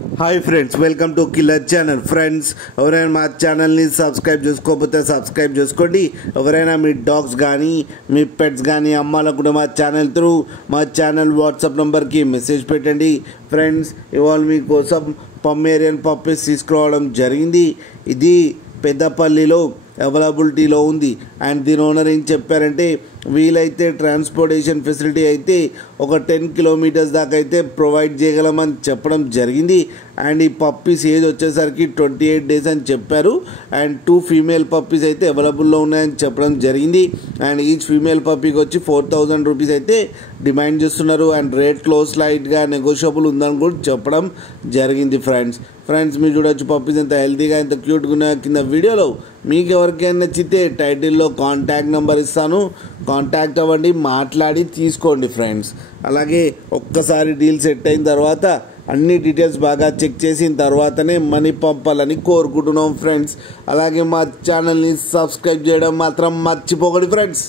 Hi friends, welcome to killer channel. Friends, ఎవరైనా మా ఛానల్ని సబ్స్క్రైబ్ చేసుకోకపోతే సబ్స్క్రైబ్ చేసుకోండి. ఎవరైనా మీ డాగ్స్ కానీ మీ పెట్స్ కానీ అమ్మాలనుకుంటే మా ఛానల్ వాట్సాప్ నెంబర్కి మెసేజ్ పెట్టండి. ఫ్రెండ్స్, ఇవాళ మీకోసం పొమేరియన్ పప్పీస్ తీసుకురావడం జరిగింది. ఇది పెద్దపల్లిలో అవైలబిలిటీలో ఉంది. అండ్ దీని ఓనర్ ఏం చెప్పారంటే, వీలైతే ట్రాన్స్పోర్టేషన్ ఫెసిలిటీ అయితే ఒక 10 కిలోమీటర్స్ దాకా అయితే ప్రొవైడ్ చేయగలమని చెప్పడం జరిగింది. అండ్ ఈ పప్పీస్ ఏజ్ వచ్చేసరికి 28 డేస్ అని చెప్పారు. అండ్ 2 ఫీమేల్ పప్పీస్ అయితే అవైలబుల్లో ఉన్నాయని చెప్పడం జరిగింది. అండ్ ఈచ్ ఫీమేల్ పప్పీకి వచ్చి 4000 రూపీస్ అయితే డిమాండ్ చేస్తున్నారు. అండ్ రేట్ క్లోజ్ లైట్గా నెగోషియబుల్ ఉందని కూడా చెప్పడం జరిగింది. ఫ్రెండ్స్ మీరు చూడొచ్చు పప్పీస్ ఎంత హెల్తీగా ఎంత క్యూట్గా ఉన్నాయో. కింద వీడియోలో మీకు ఎవరికైనా నచ్చితే టైటిల్లో కాంటాక్ట్ నెంబర్ ఇస్తాను, కాంటాక్ట్ అవ్వండి, మాట్లాడి తీసుకోండి ఫ్రెండ్స్. అలాగే ఒక్కసారి డీల్ సెట్ అయిన తర్వాత అన్ని డీటెయిల్స్ బాగా చెక్ చేసిన తర్వాతనే మనీ పంపాలని కోరుకుంటున్నాం ఫ్రెండ్స్. అలాగే మా ఛానల్ని సబ్స్క్రైబ్ చేయడం మాత్రం మర్చిపోకండి ఫ్రెండ్స్.